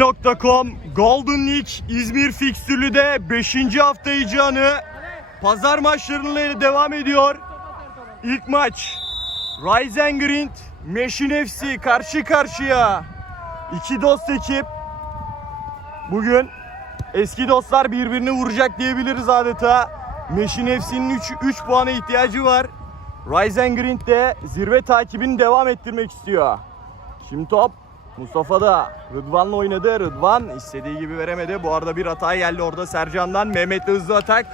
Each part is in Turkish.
Goal.com Golden League İzmir fikstürlü de 5. hafta heyecanı pazar maçlarıyla devam ediyor. İlk maç and Grind Meşin FC karşı karşıya. İki dost ekip bugün eski dostlar birbirini vuracak diyebiliriz adeta. Meşin FC'nin 3, 3 puana ihtiyacı var. And Grind de zirve takibini devam ettirmek istiyor. Şimdi top Mustafa'da. Rıdvan'la oynadı. Rıdvan istediği gibi veremedi. Bu arada bir hata geldi orada Sercan'dan. Mehmet'le hızlı atak.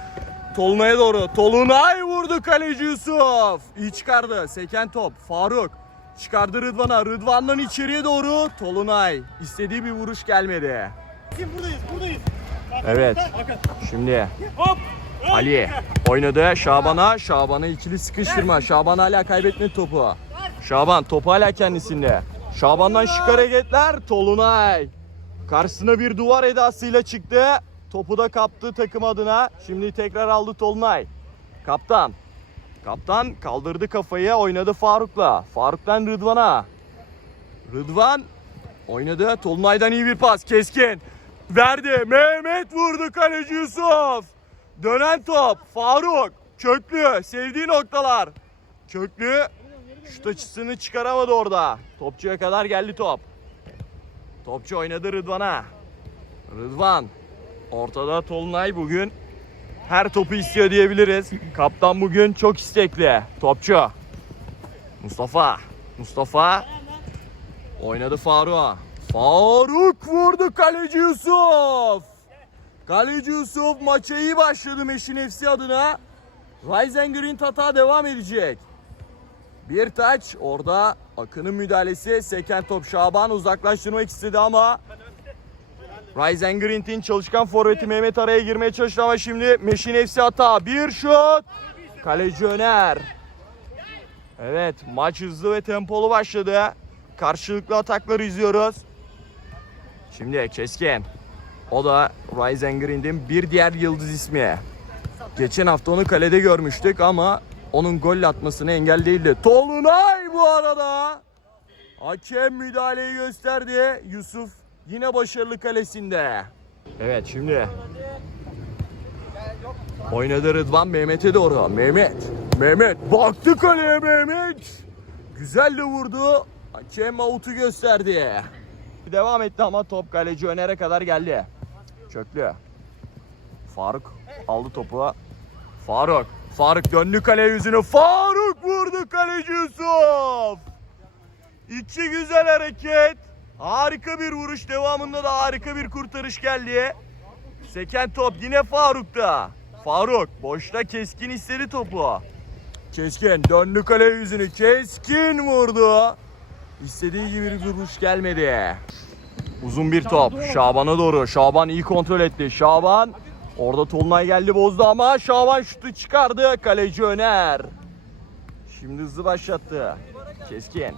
Tolunay'a doğru. Tolunay vurdu kaleci Yusuf. İyi çıkardı. Seken top. Faruk. Çıkardı Rıdvan'a. Rıdvan'dan içeriye doğru. Tolunay. İstediği bir vuruş gelmedi. Buradayız, buradayız. Evet. Şimdi Ali oynadı Şaban'a. Şaban'a ikili sıkıştırma. Şaban hala kaybetmedi topu. Şaban topu hala kendisinde. Şaban'dan şık hareketler. Tolunay. Karşısına bir duvar edasıyla çıktı. Topu da kaptı takım adına. Şimdi tekrar aldı Tolunay. Kaptan. Kaptan kaldırdı kafayı oynadı Faruk'la. Faruk'tan Rıdvan'a. Rıdvan oynadı. Tolunay'dan iyi bir pas. Keskin. Verdi. Mehmet vurdu kaleci Yusuf. Dönen top. Faruk. Köklü. Sevdiği noktalar. Köklü. Şut açısını çıkaramadı orada. Topçuya kadar geldi top. Topçu oynadı Rıdvan'a. Rıdvan. Ortada Tolunay bugün her topu istiyor diyebiliriz. Kaptan bugün çok istekli. Topçu. Mustafa. Mustafa Oynadı Faruk'a. Faruk vurdu kaleci Yusuf. Kaleci Yusuf maça iyi başladı Meşin FC adına. Rise Green hata devam edecek. Bir taç orada Akın'ın müdahalesi seken top Şaban uzaklaştırmak istedi ama Rise and Green'in çalışkan forveti Mehmet araya girmeye çalıştı ama şimdi Meşin FC hata. Bir şut. Kaleci Öner. Evet maç hızlı ve tempolu başladı. Karşılıklı atakları izliyoruz. Şimdi Keskin. O da Rise and Green'in bir diğer yıldız ismi. Geçen hafta onu kalede görmüştük ama onun gol atmasını engel değildi. Tolunay bu arada. Hakem müdahaleyi gösterdi. Yusuf yine başarılı kalesinde. Evet şimdi Oynadı Rıdvan Mehmet'e doğru. Mehmet. Mehmet. Baktı kaleye Mehmet. Güzel de vurdu. Hakem out'u gösterdi. Devam etti ama top kaleci Öner'e kadar geldi. Çöklü. Faruk aldı topu. Faruk. Faruk döndü kale yüzünü. Faruk vurdu kaleci Yusuf. İki güzel hareket. Harika bir vuruş. Devamında da harika bir kurtarış geldi. Seken top yine Faruk'ta. Faruk boşta keskin istedi topu. Keskin döndü kale yüzünü. Keskin vurdu. İstediği gibi bir vuruş gelmedi. Uzun bir top. Şaban'a doğru. Şaban iyi kontrol etti. Şaban orada Tolunay geldi bozdu ama Şaban şutu çıkardı. Kaleci Öner. Şimdi hızlı başlattı. Keskin.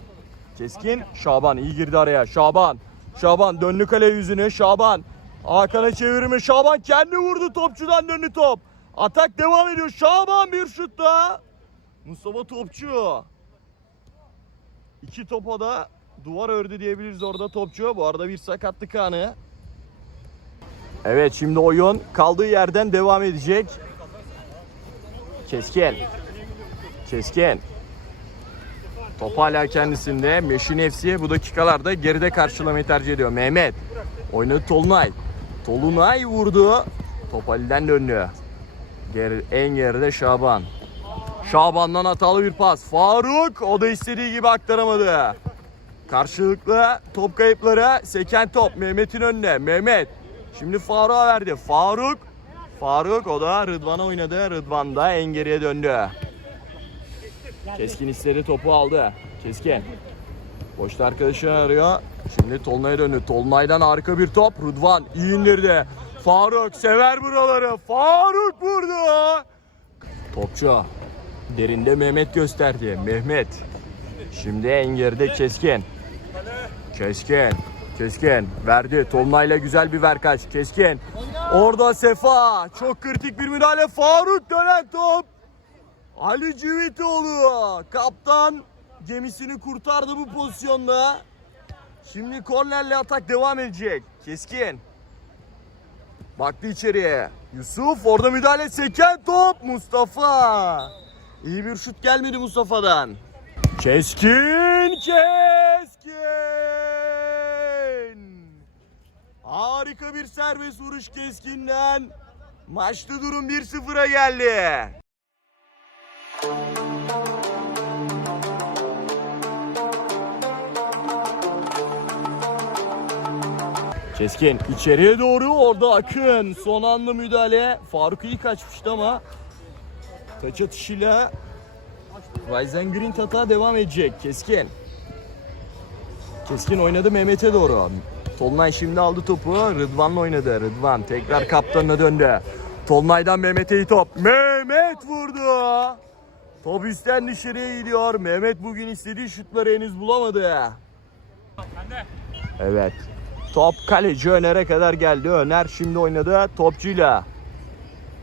Keskin. Şaban iyi girdi araya. Şaban. Şaban döndü kale yüzünü. Şaban. Hakan'a çevirme. Şaban kendi vurdu topçudan döndü top. Atak devam ediyor. Şaban bir şut daha. Mustafa Topçu. İki topa da duvar ördü diyebiliriz orada topçu. Bu arada bir sakatlık anı. Evet şimdi oyun kaldığı yerden devam edecek. Keskin. Keskin. Top hala kendisinde. Meşin FC bu dakikalarda geride karşılamayı tercih ediyor. Mehmet. Oynadı Tolunay. Tolunay vurdu. Top Ali'den döndü. Geri, en geride Şaban. Şaban'dan hatalı bir pas. Faruk o da istediği gibi aktaramadı. Karşılıklı top kayıpları seken top Mehmet'in önüne. Mehmet şimdi Faruk'a verdi. Faruk Faruk o da Rıdvan'a oynadı. Rıdvan da en geriye döndü. Keskin istedi topu aldı. Keskin. Boşta arkadaşını arıyor. Şimdi Tolunay'a döndü. Tolunay'dan harika bir top. Rıdvan iyi indirdi. Faruk sever buraları. Faruk vurdu. Topçu. Derinde Mehmet gösterdi. Mehmet. Şimdi en geride Keskin. Keskin. Keskin. Verdi. Tolunay'la güzel bir verkaç. Keskin. Orada Sefa. Çok kritik bir müdahale. Faruk dönen top. Ali Civitoğlu. Kaptan gemisini kurtardı bu pozisyonda. Şimdi kornerle atak devam edecek. Keskin. Baktı içeriye. Yusuf orada müdahale seken top Mustafa. İyi bir şut gelmedi Mustafa'dan. Keskin, keskin. Harika bir serbest vuruş keskinden. Maçta durum 1-0'a geldi. Keskin içeriye doğru orada Akın. Son anda müdahale. Faruk iyi kaçmıştı ama taç atışıyla Ryzen Green hata devam edecek. Keskin. Keskin oynadı Mehmet'e doğru. Tolunay şimdi aldı topu. Rıdvan'la oynadı. Rıdvan tekrar kaptanına döndü. Tolunay'dan Mehmet'e iyi top. Mehmet vurdu. Top üstten dışarıya gidiyor. Mehmet bugün istediği şutları henüz bulamadı. Evet. Top kaleci Öner'e kadar geldi. Öner şimdi oynadı topçuyla.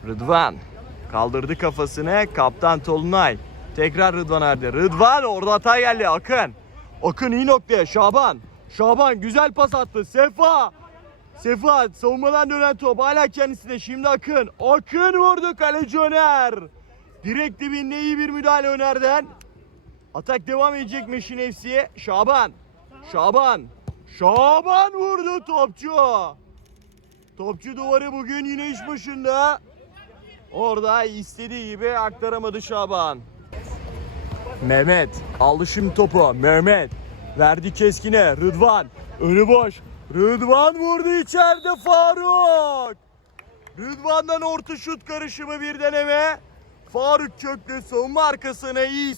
Rıdvan kaldırdı kafasını. Kaptan Tolunay. Tekrar Rıdvan verdi. Rıdvan orada hata geldi. Akın. Akın iyi noktaya. Şaban. Şaban güzel pas attı. Sefa. Sefa savunmadan dönen top hala kendisine. Şimdi Akın. Akın vurdu kaleci Öner. Direkt dibinde iyi bir müdahale Öner'den. Atak devam edecek Meşin FC'ye. Şaban. Şaban. Şaban vurdu topçu. Topçu duvarı bugün yine iş başında. Orada istediği gibi aktaramadı Şaban. Mehmet aldı şimdi topu. Mehmet verdi keskine. Rıdvan önü boş. Rıdvan vurdu içeride Faruk. Rıdvan'dan orta şut karışımı bir deneme. Faruk Köklü savunma arkasına iyi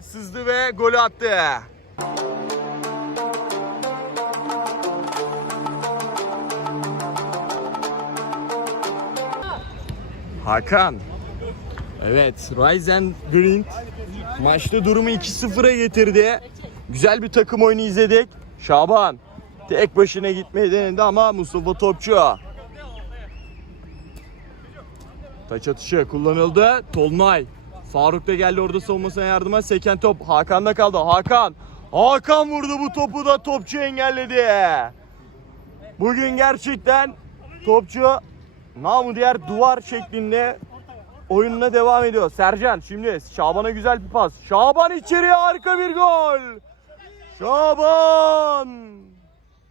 sızdı ve gol attı. Hakan. Evet, Ryzen Green maçta durumu 2-0'a getirdi. Güzel bir takım oyunu izledik. Şaban tek başına gitmeyi denedi ama Mustafa Topçu. Taç atışı kullanıldı. Tolunay. Faruk da geldi orada savunmasına yardıma. Seken top Hakan'da kaldı. Hakan. Hakan vurdu bu topu da topçu engelledi. Bugün gerçekten topçu namı diğer duvar şeklinde oyununa devam ediyor. Sercan şimdi Şaban'a güzel bir pas. Şaban içeriye harika bir gol. Şaban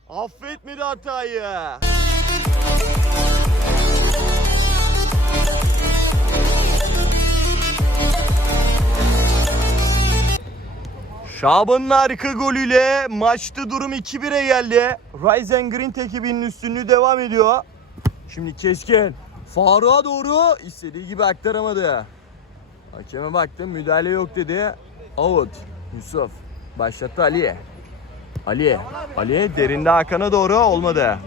affetmedi hatayı. Şaban'ın harika golüyle maçta durum 2-1'e geldi. Ryzen Green ekibinin üstünlüğü devam ediyor. Şimdi keskin. Faruk'a doğru istediği gibi aktaramadı. Hakeme baktı müdahale yok dedi. Out. Yusuf. Başlattı Ali. Ali. Ali derinde Hakan'a doğru olmadı.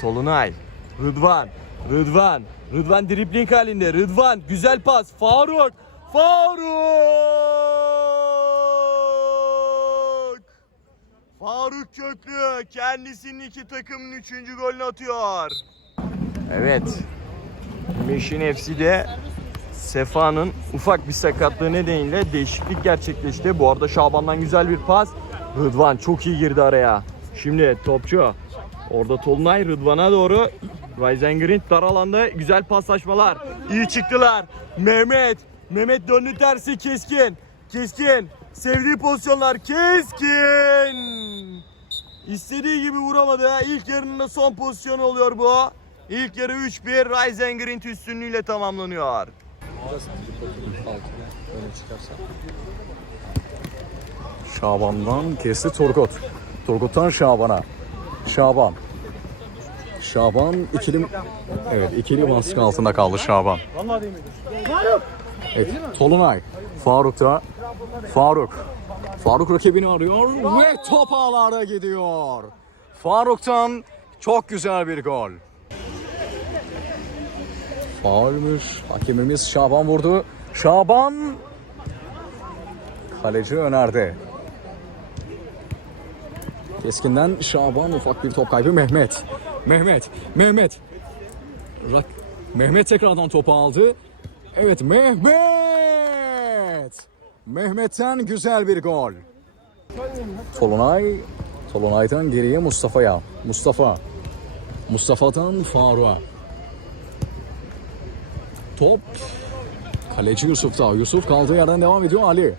Tolunay. Rıdvan. Rıdvan. Rıdvan dribling halinde. Rıdvan güzel pas. Faruk. Faruk. Faruk Köklü kendisinin iki takımın üçüncü golünü atıyor. Evet. Meşin FC'de Sefa'nın ufak bir sakatlığı nedeniyle değişiklik gerçekleşti. Bu arada Şaban'dan güzel bir pas. Rıdvan çok iyi girdi araya. Şimdi topçu. Orada Tolunay Rıdvan'a doğru. Ryzen Green dar alanda güzel paslaşmalar. İyi çıktılar. Mehmet. Mehmet döndü tersi keskin. Keskin. Sevdiği pozisyonlar keskin. İstediği gibi vuramadı. İlk yarının da son pozisyonu oluyor bu. İlk yarı 3-1 Ryzen Green üstünlüğüyle tamamlanıyor. Şaban'dan kesti Turgut. Turgut'tan Şaban'a. Şaban. Şaban ikili Evet, ikili baskı altında kaldı Şaban. Evet, Tolunay. Faruk da Faruk. Faruk rakibini arıyor ve top ağlara gidiyor. Faruk'tan çok güzel bir gol. Faulmüş. Hakemimiz Şaban vurdu. Şaban Kaleci önerdi. Keskinden Şaban ufak bir top kaybı Mehmet. Mehmet. Mehmet. Rak Mehmet tekrardan topu aldı. Evet Mehmet. Mehmet'ten güzel bir gol. Tolunay Tolunay'dan geriye Mustafa'ya. Mustafa. Mustafa'dan Faruk'a. Top. Kaleci Yusuf'ta. Yusuf kaldığı yerden devam ediyor Ali.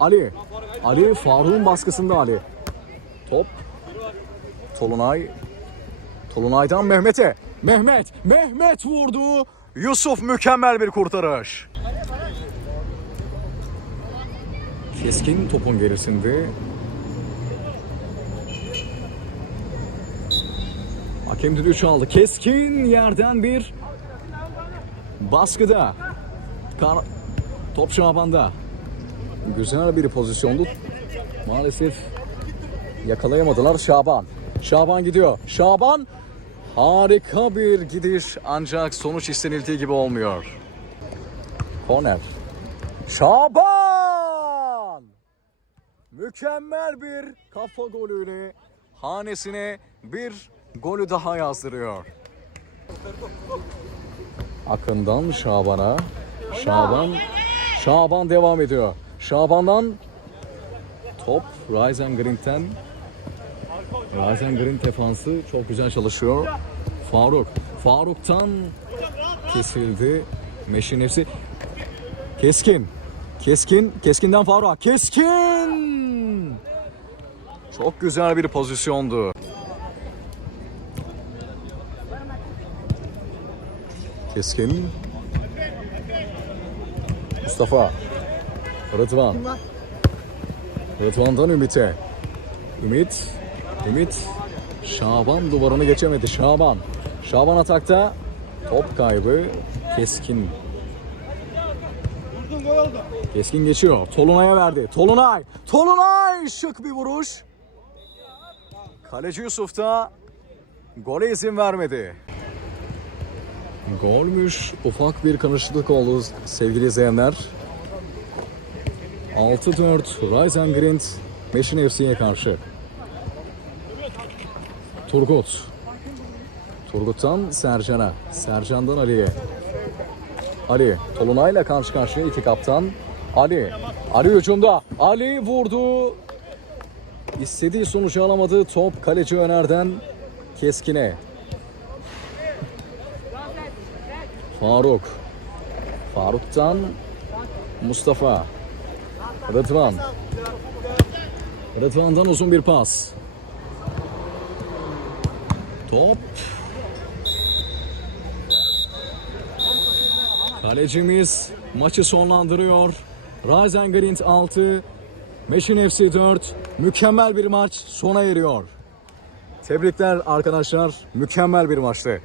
Ali. Ali Faruk'un baskısında Ali. Top. Tolunay. Tolunay'dan Mehmet'e. Mehmet. Mehmet vurdu. Yusuf mükemmel bir kurtarış. Keskin topun gerisinde. Hakem düdüğü çaldı. Keskin yerden bir baskıda. Kar- Top Şaban'da. Güzel bir pozisyondu. Maalesef yakalayamadılar Şaban. Şaban gidiyor. Şaban harika bir gidiş ancak sonuç istenildiği gibi olmuyor. Korner. Şaban! Mükemmel bir kafa golüyle hanesine bir golü daha yazdırıyor. Akın'dan Şaban'a. Şaban Şaban devam ediyor. Şaban'dan top Risengrint'ten Risengrint defansı çok güzel çalışıyor. Faruk. Faruk'tan kesildi. Meşinesi Keskin. Keskin. Keskin'den Faruk'a. Keskin! Çok güzel bir pozisyondu. Keskin. Mustafa. Rıdvan. Rıdvan'dan Ümit'e. Ümit. Ümit. Şaban duvarını geçemedi. Şaban. Şaban atakta. Top kaybı. Keskin. Keskin geçiyor. Tolunay'a verdi. Tolunay. Tolunay şık bir vuruş. Kaleci Yusuf da gole izin vermedi. Golmüş. Ufak bir karışıklık oldu sevgili izleyenler. 6-4 Risengrind Meşin FC'ye karşı. Turgut. Turgut'tan Sercan'a. Sercan'dan Ali'ye. Ali. Tolunay'la karşı karşıya iki kaptan. Ali. Ali hücumda. Ali vurdu. İstediği sonucu alamadı. Top kaleci Öner'den Keskin'e. Faruk. Faruk'tan Mustafa. Rıdvan. Rıdvan'dan uzun bir pas. Top. Kalecimiz maçı sonlandırıyor. Risengrind 6, Meşin FC 4. Mükemmel bir maç sona eriyor. Tebrikler arkadaşlar. Mükemmel bir maçtı.